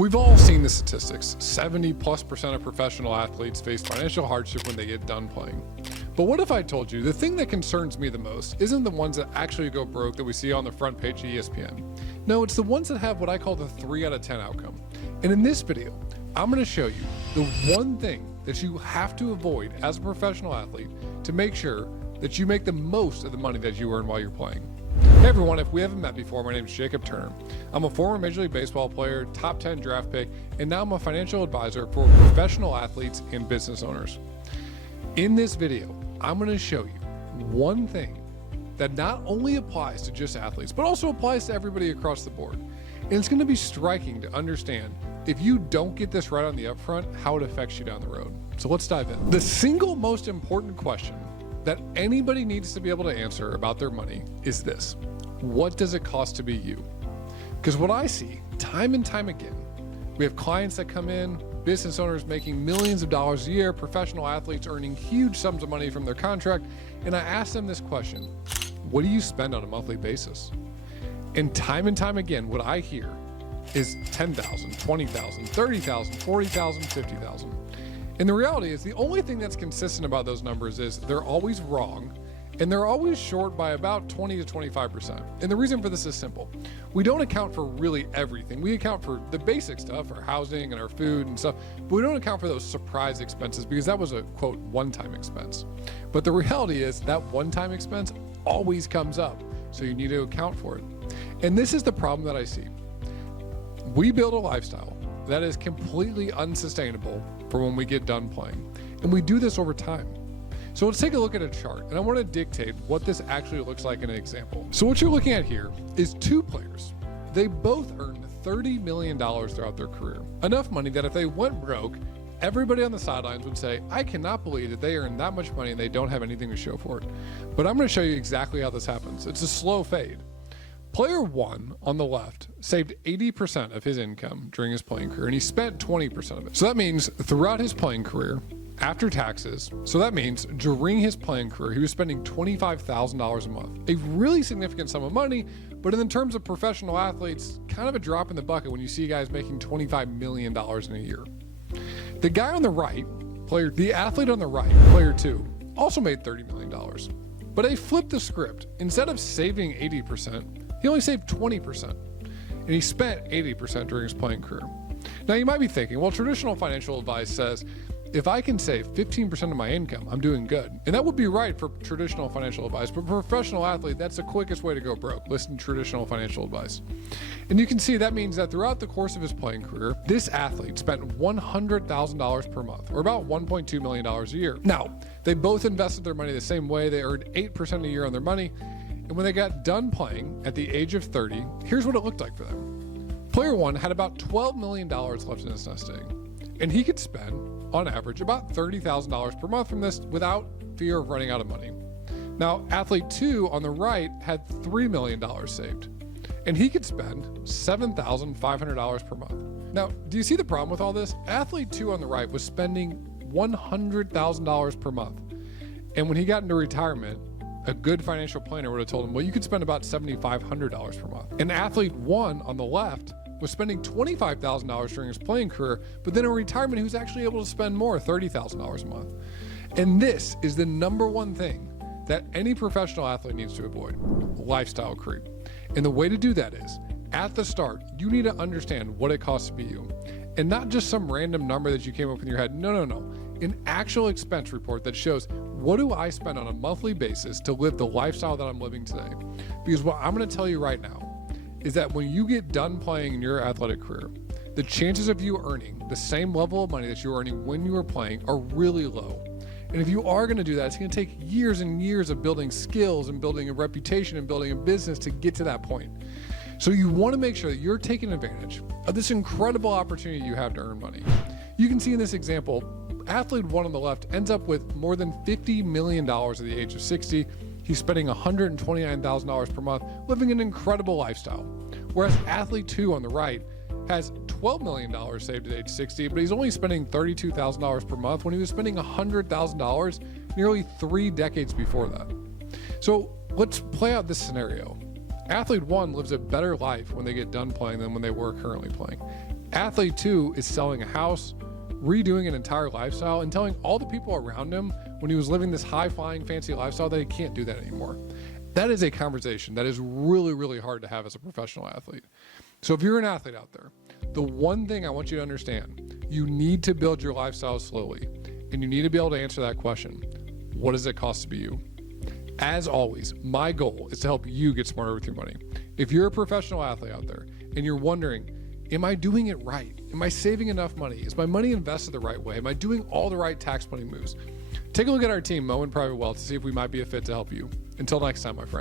We've all seen the statistics. 70+% of professional athletes face financial hardship when they get done playing. But what if I told you the thing that concerns me the most isn't the ones that actually go broke that we see on the front page of ESPN? No, it's the ones that have what I call the 3 out of 10 outcome. And in this video, I'm going to show you the one thing that you have to avoid as a professional athlete to make sure that you make the most of the money that you earn while you're playing. Hey everyone, if we haven't met before, my name is Jacob Turner. I'm a former Major League Baseball player, top 10 draft pick, and now I'm a financial advisor for professional athletes and business owners. In this video, I'm going to show you one thing that not only applies to just athletes, but also applies to everybody across the board. And it's going to be striking to understand, if you don't get this right on the upfront, how it affects you down the road. So let's dive in. The single most important question that anybody needs to be able to answer about their money is this: what does it cost to be you? Because what I see time and time again, we have clients that come in, business owners making millions of dollars a year, professional athletes earning huge sums of money from their contract, and I ask them this question: what do you spend on a monthly basis? And time again, what I hear is $10,000, $20,000, $30,000, $40,000, $50,000. And the reality is, the only thing that's consistent about those numbers is they're always wrong, and they're always short by about 20 to 25%. And the reason for this is simple. We don't account for really everything. We account for the basic stuff, our housing and our food and stuff, but we don't account for those surprise expenses because that was a, quote, one-time expense. But the reality is that one-time expense always comes up, so you need to account for it. And this is the problem that I see. We build a lifestyle that is completely unsustainable for when we get done playing. And we do this over time. So let's take a look at a chart, and I want to dictate what this actually looks like in an example. So what you're looking at here is two players. They both earned $30 million throughout their career. Enough money that if they went broke, everybody on the sidelines would say, I cannot believe that they earned that much money and they don't have anything to show for it. But I'm going to show you exactly how this happens. It's a slow fade. Player 1 on the left saved 80% of his income during his playing career, and he spent 20% of it. So that means throughout his playing career, after taxes, so that means during his playing career, he was spending $25,000 a month. A really significant sum of money, but in terms of professional athletes, kind of a drop in the bucket when you see guys making $25 million in a year. The guy on the right, the athlete on the right, player 2, also made $30 million. But they flipped the script. Instead of saving 80%, he only saved 20%, and he spent 80% during his playing career. Now you might be thinking, well, traditional financial advice says, if I can save 15% of my income, I'm doing good. And that would be right for traditional financial advice, but for a professional athlete, that's the quickest way to go broke. Listen to traditional financial advice. And you can see that means that throughout the course of his playing career, this athlete spent $100,000 per month, or about $1.2 million a year. Now, they both invested their money the same way. They earned 8% a year on their money. And when they got done playing at the age of 30, here's what it looked like for them. Player 1 had about $12 million left in his nest egg, and he could spend, on average, about $30,000 per month from this without fear of running out of money. Now, athlete 2 on the right had $3 million saved, and he could spend $7,500 per month. Now, do you see the problem with all this? Athlete 2 on the right was spending $100,000 per month, and when he got into retirement, a good financial planner would have told him, well, you could spend about $7,500 per month. And athlete 1 on the left was spending $25,000 during his playing career, but then in retirement, he was actually able to spend more, $30,000 a month. And this is the number one thing that any professional athlete needs to avoid: lifestyle creep. And the way to do that is, at the start, you need to understand what it costs to be you. And not just some random number that you came up with in your head. No. An actual expense report that shows, what do I spend on a monthly basis to live the lifestyle that I'm living today? Because what I'm going to tell you right now is that when you get done playing in your athletic career, the chances of you earning the same level of money that you were earning when you were playing are really low. And if you are going to do that, it's going to take years and years of building skills and building a reputation and building a business to get to that point. So you want to make sure that you're taking advantage of this incredible opportunity you have to earn money. You can see in this example, athlete 1 on the left ends up with more than $50 million at the age of 60. He's spending $129,000 per month, living an incredible lifestyle. Whereas athlete 2 on the right has $12 million saved at age 60, but he's only spending $32,000 per month when he was spending $100,000 nearly 3 decades before that. So let's play out this scenario. Athlete 1 lives a better life when they get done playing than when they were currently playing. Athlete 2 is selling a house, redoing an entire lifestyle, and telling all the people around him when he was living this high-flying fancy lifestyle that he can't do that anymore. That is a conversation that is really, really hard to have as a professional athlete. So if you're an athlete out there, the one thing I want you to understand, you need to build your lifestyle slowly, and you need to be able to answer that question. What does it cost to be you? As always, my goal is to help you get smarter with your money. If you're a professional athlete out there and you're wondering, am I doing it right? Am I saving enough money? Is my money invested the right way? Am I doing all the right tax planning moves? Take a look at our team, Mo and Private Wealth, to see if we might be a fit to help you. Until next time, my friend.